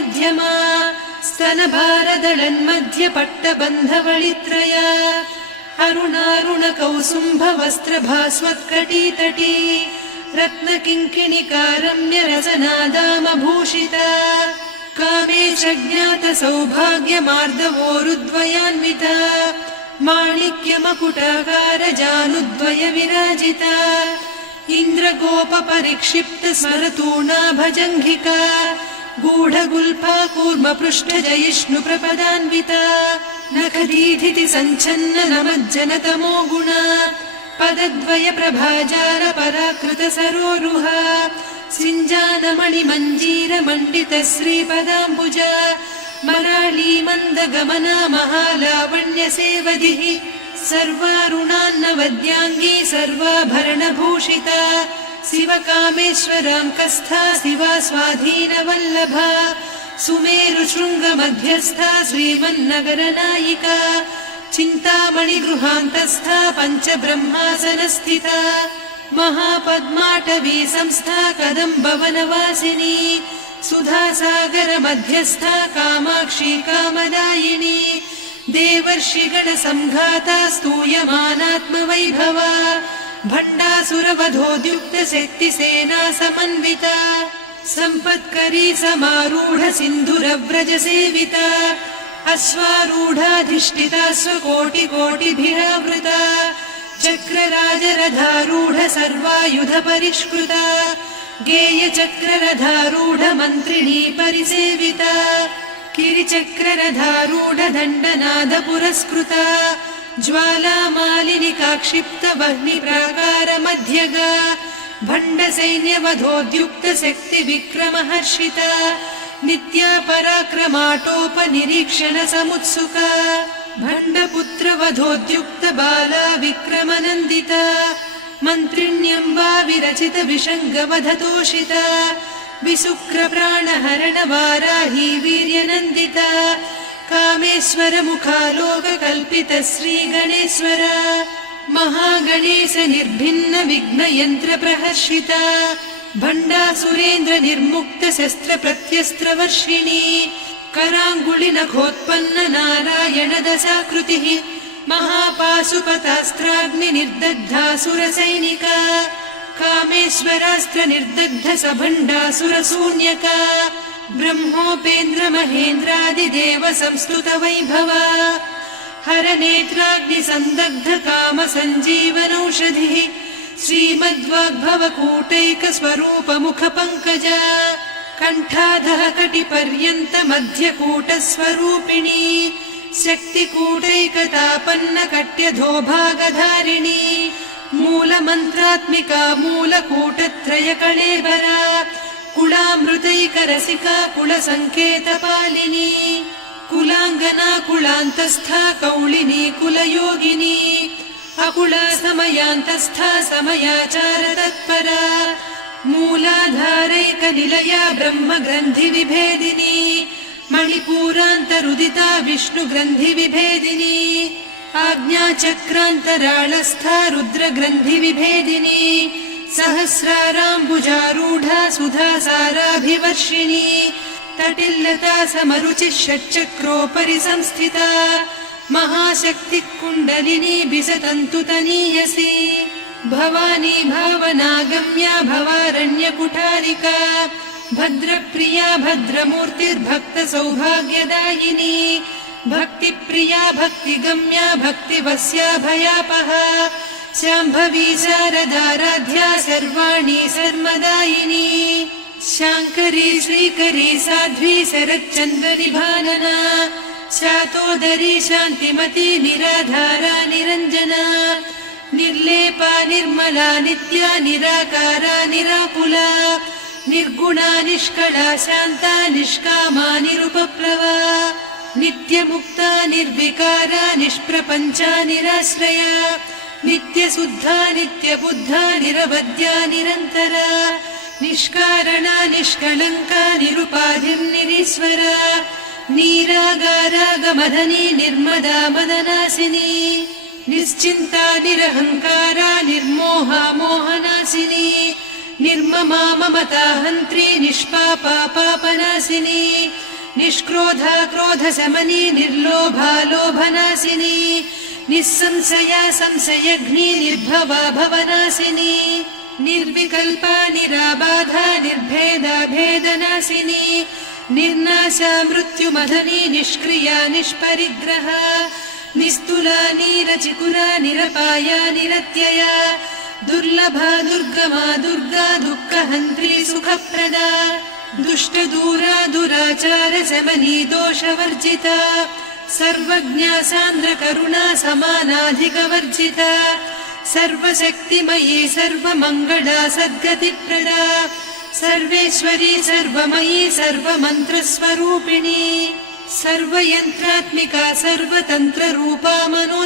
मध्यमा स्तनभारदळन्मध्यपट्टबन्धवळित्रया अरुणारुणकौसुम्भवस्त्रभास्वत्कटीतटी रत्नकिङ्किणिकारम्यरसनादामभूषिता कामे च ज्ञातसौभाग्यमार्दवोरुद्वयान्विता माणिक्यमकुटाकारजानुद्वय विराजिता इन्द्रगोपपरिक्षिप्तस्मरतूणाभजङ्घिका गूढगुल्फा कूर्मपृष्ठजयिष्णुप्रपदान्विता नखदीधिति सञ्छन्न नमज्जनतमो गुणा पदद्वयप्रभाजालपराकृतसरोरुहा सिञ्जानमणिमञ्जीरमण्डितश्रीपदाम्बुजा मराळीमन्दगमना महालावण्यसेवधिः सर्वारुणान्नवद्याङ्गी सर्वाभरणभूषिता शिवकामेश्वराङ्कस्था शिवा स्वाधीनवल्लभा सुमेरुशृङ्गमध्यस्था श्रीमन्नगरनायिका चिन्तामणिगृहान्तस्था पञ्चब्रह्मासनस्थिता महापद्माटवी संस्था कदम्बवनवासिनी सुधासागरमध्यस्था कामाक्षी कामदायिनी देवर्षिगणसंघाता स्तूयमानात्मवैभवा भण्डासुरवधोद्युक्तशक्तिसेना समन्विता सम्पत्करी समारूढ सिन्धुरव्रजसेविता अश्वारूढाधिष्ठिता स्वकोटिकोटिभिरावृता चक्रराजरथारूढ सर्वायुध परिष्कृता गेयचक्ररथारूढ मन्त्रिणी परिसेविता किरिचक्ररथारूढ दण्डनाद पुरस्कृता ज्वालामालिनिकाक्षिप्त वह्निप्राकारमध्यगा भण्डसैन्यवधोद्युक्त शक्तिविक्रमहर्षिता नित्या पराक्रमाटोपनिरीक्षण समुत्सुका भण्डपुत्रवधोद्युक्त बाला विक्रमनन्दिता मन्त्रिण्यम्बा विरचित विषङ्गवधतोषिता विशुक्रप्राणहरण वाराही वीर्यनन्दिता कामेश्वर मुखालोककल्पित श्रीगणेश्वरा महागणेश निर्भिन्न विघ्नयन्त्र प्रहर्षिता भण्डासुरेन्द्र निर्मुक्त शस्त्र प्रत्यस्त्रवर्षिणी कराङ्गुलिनखोत्पन्न नारायण दशाकृतिः महापाशुपतास्त्राग्नि निर्दग्धासुरसैनिका कामेश्वरास्त्र निर्दग्ध सभण्डासुरशून्यका ब्रह्मोपेन्द्र महेन्द्रादिदेव संस्तुत वैभवा हरनेत्राग्नि संदग्ध काम सञ्जीवनौषधिः श्रीमद्वाग्भवकूटैक स्वरूप मुख पंकजा कण्ठाधः कटिपर्यन्त मध्यकूट स्वरूपिणी शक्तिकूटैकतापन्न कट्यधोभागधारिणी मूलमन्त्रात्मिका मूलकूटत्रय कळेबरा कुलामृतैकरसिका कुलसङ्केतपालिनी कुलाङ्गना कुलान्तस्था कौलिनी कुलयोगिनी अकुला समयान्तस्था समयाचार तत्परा मूलाधारैकनिलया ब्रह्मग्रन्थिविभेदिनी मणिपूरान्तरुदिता विष्णुग्रन्थिविभेदिनी आज्ञाचक्रान्तराळस्था रुद्रग्रन्थिविभेदिनी सहस्राराम्बुजारूढा सुधासाराभिवर्षिणी तटिल्लता समरुचिः षट्चक्रोपरि संस्थिता महाशक्तिः कुण्डलिनी बिसतन्तुतनीयसी भवानी भावनागम्या भवारण्यकुठारिका भद्रप्रिया भद्रमूर्तिर्भक्तसौभाग्यदायिनी भक्तिप्रिया भक्तिगम्या भक्तिवस्या भयापहा शाम्भवी शारदाराध्या सर्वाणि सर्वदायिनी शाङ्करी श्रीकरी साध्वी शरच्चन्द्रनिभानना शातोदरी शान्तिमती निराधारा निरञ्जना निर्लेपा निर्मला नित्या निराकारा निराकुला निर्गुणा निष्कला शान्ता निष्कामा निरुपप्लवा नित्यमुक्ता निर्विकारा निष्प्रपञ्चा निराश्रया नित्यशुद्धा नित्यबुद्धा निरवद्या निरन्तरा निष्कारणा निष्कलङ्का निरुपाधिर्निरीश्वरा नीरागारागमधनी निर्मदा मदनासिनी निश्चिन्ता निरहङ्कारा निर्मोहा मोहनासिनी निर्ममा ममता हन्त्री निष्पापा पापनासिनी निष्क्रोधा क्रोधशमनी निर्लोभा लोभनाशिनी निस्संशया संशयघ्नी निर्भवा भवनाशिनी निर्विकल्पा निराबाधा निर्भेदा भेदनाशिनी निर्नाशा मृत्युमधनी निष्क्रिया निष्परिग्रहा निस्तुला नीरचिकुरा निरपाया निरत्यया दुर्लभा दुर्गमा दुर्गा दुःखहन्त्री सुखप्रदा दुष्टदूरा दुराचार शमनी दोषवर्जिता सर्वज्ञा सान्द्रकरुणा समानाधिकवर्जिता सर्वशक्तिमयी सर्वमङ्गला सद्गतिप्रदा सर्वेश्वरी सर्वमयी सर्वमन्त्रस्वरूपिणी सर्वयन्त्रात्मिका सर्वतन्त्ररूपा मनो